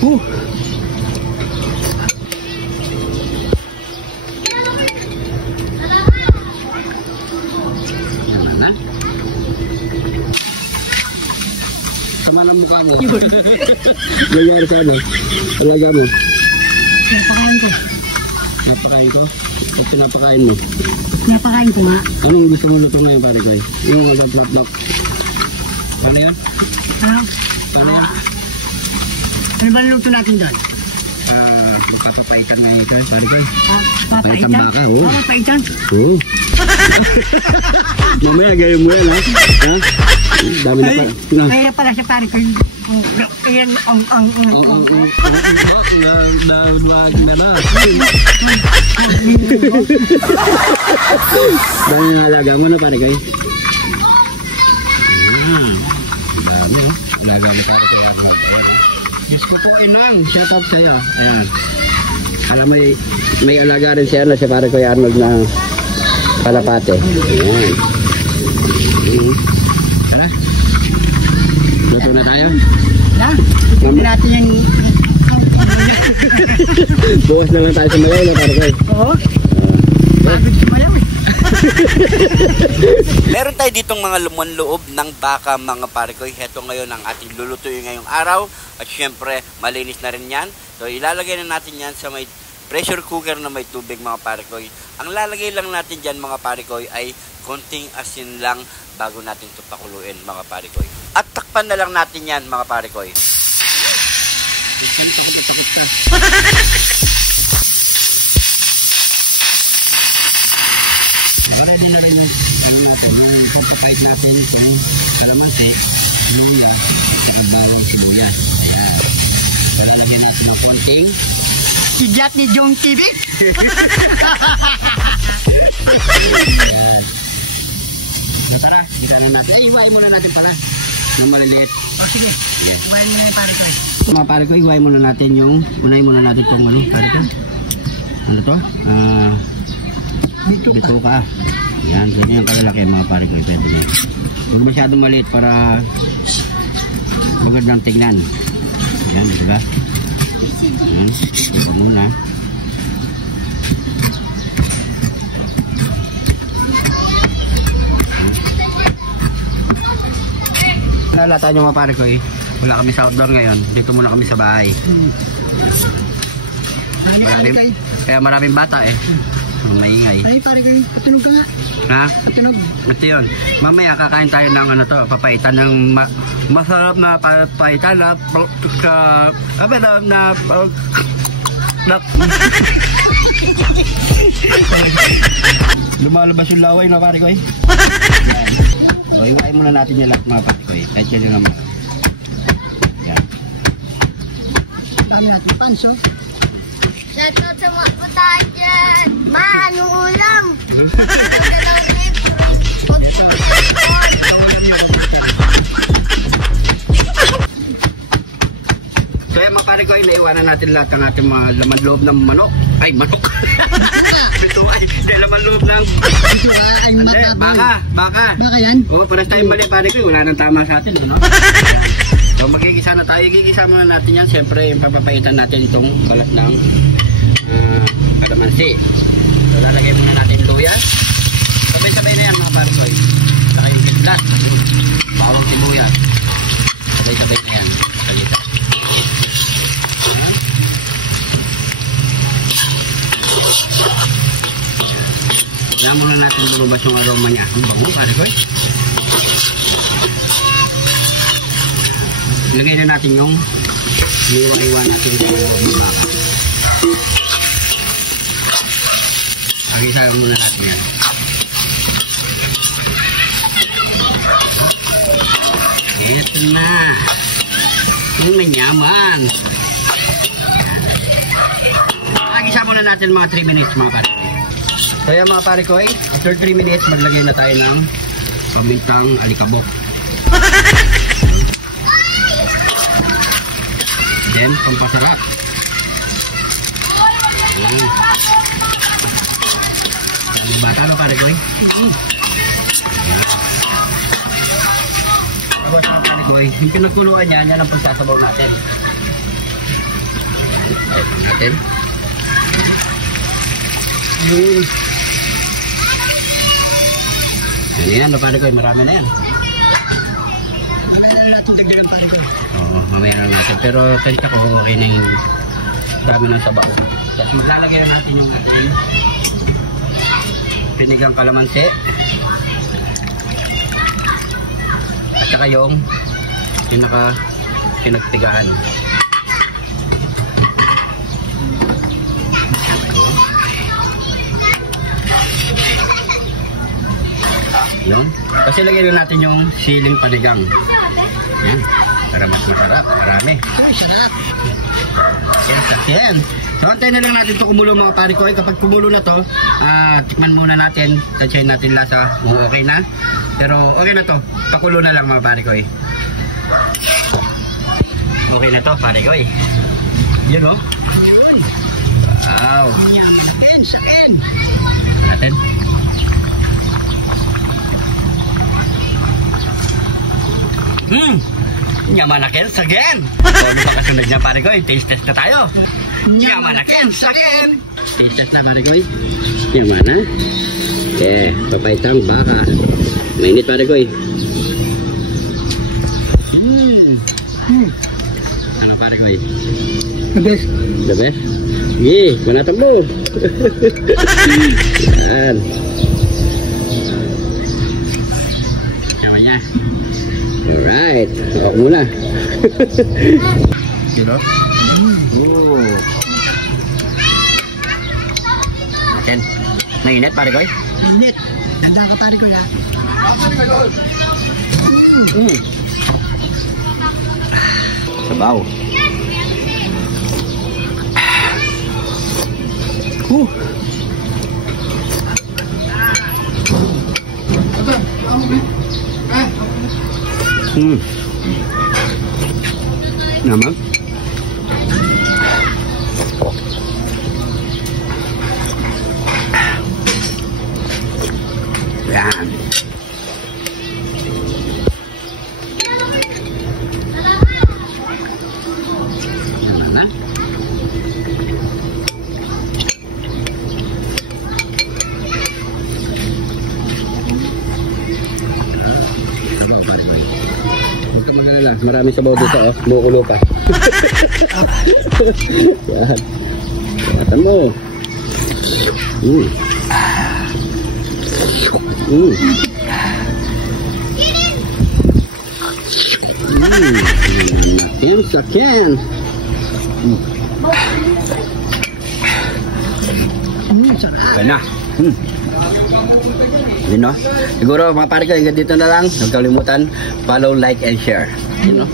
Sama ng mukha mo. Nangyari sa ano? Talaga mo. Pinapakain ko. Pinapakain ko? O pinapakain mo? Pinapakain ko nga. Anong gusto mo luto ngayon, pare ko? Yung mag-plot-plot. Ano yan? Ano? Ano yan? Ano ba luto natin doon? Magpapapaitan ngayon ka, pare ko. Papaitan? Baka, oo. Papaitan? Oo. Mamaya gawin mo yan, ha? Ha? Dami na pa. Kaya pala siya pare ko. Ayan, ang. Wag na na. Dami na alaga mo na, pare ko. Dami. Alaga na pare ko. Diyos ko po, inang. Shout out sa'yo. Ayan. Alam mo, may alaga rin siya na si pare ko Arnold na kalapate. Ayan. Luto na tayo? Na? Hindi natin yung... Bukas na lang tayo sa mayaw na pare ko. Oo. Bakit sa mayaw eh? Meron tayo ditong mga luman-loob ng baka mga pare ko. Heto ngayon ang ating lulutuin ngayong araw. At syempre, malinis na rin yan. So ilalagay na natin yan sa may pressure cooker na may tubig mga pare ko. Ang lalagay lang natin dyan mga pare ko ay konting asin lang bago natin ito pakuluin mga pare ko. At takpan na lang natin yan mga pare ko. Ready na rin yung ano natin, yung pagpapait natin kung kalamansi, luya, at saka bawang sibuyas. Ayan. So lalagyan natin yung konting Sidyat ni Jong TV. Ayan. So tara, isa na natin. Ay, iwain muna natin pala ng maliliit. Sige. Yes. Kumain mo na yung pare ko eh. Mga pare ko, iwain muna natin yung, unahin muna natin itong ano, pare ko. Ano to? Bito ka. Yan, ganyan yung kalalaki mga pare ko. Pwede na. Huwag masyadong maliit para magod ng tingnan. Yan, diba? Yan, ito ka muna. Lalata nyo mga pare ko eh. Wala kami sa outdoor ngayon. Dito muna kami sa bahay. Kaya maraming bata eh. Maingay. Ay pare ko, patunog ka nga. Ha? Patunog. Ito yun. Mamaya kakain tayo ng ano to, papaitan ng masarap na papaitan na lumalabas yung laway na pare ko eh. So, iwain muna natin yung lahat mga pare ko eh. Kahit yan yung naman. Yan. Dami natin panso. Shoutout sa mga putaan dyan. Ma, anong ulam? So yan mga pare ko ay naiwanan natin lahat ng ating mga laman loob ng manok. Ay, manok. Ito ay, hindi laman loob ng... Hindi, baka. Baka yan? Oo, paras tayong mali pare ko. Wala nang tama sa atin, no? So magigisa na tayo. Igigisa muna natin yan. Siyempre, papapaitan natin itong balat ng kalamansi. So lalagay muna natin luya. Sabay-sabay na yan mga pare ko. Saka yung kidlat. Bawang sibuyas. Sabay-sabay na yan. Salita. Kaya muna natin lumabas yung aroma niya. Ang bango pare ko. Lagay na natin yung iwan-iwan natin yung mga. Agisa muna natin yan. Ito na. Yung nanyaman. Agisa muna natin mga 3 minutes mga pare. So yan mga pare ko ay after 3 minutes maglagay na tayo ng pamintang alikabok. Then pampasarap. Bata na pare ko eh. Tapos mga pare ko eh, yung pinagkuluan yan, yan ang pagsasabaw natin. Ito natin. Yan, pare ko, marami na yan. Mamaya na natin dagdagan pare ko. Oo, mamaya na natin. Pero tensya ko kung okay na yung dami ng sabaw. Tapos maglalagay natin yung ating pinigang kalamansi. At saka yung pinagtigaan. Yun. Kasi lagyan natin yung siling panigang. Yan. Para mas masarap. Marami. Yan. Yan. So, antayin na lang natin ito kumulo mga pare ko. Kapag kumulo na to, tikman muna natin. Tansyahin natin lasa. Kung okay na. Pero okay na to. Pakulo na lang mga pare ko. Okay na to pare ko. Yun o. Wow. Yan, sakin. Natin. Yamanakens again! Ano pa kasunod niya pare ko? Taste test na tayo! Yamanakens again! Taste test na pare ko. Yamana? Okay, papaitang baka. Mainit pare ko. Ano pare ko? The best. The best? Sige, manatag mo! Yan. Yaman niya. Alright, ako muna. Sino? Oh. Ayan. Mainit pare ko. Init. Tanda ka pare ko na. Sabaw. Naman. Yan. Naman. Marami sabaw dito, oh. Bumukulo pa. Yan. Kawatan mo. Yung sakyan. Sarap. Okay na. Yun, no? Siguro mga pare ko, hanggang dito na lang. Huwag kalimutan, follow, like, and share. Yun, no?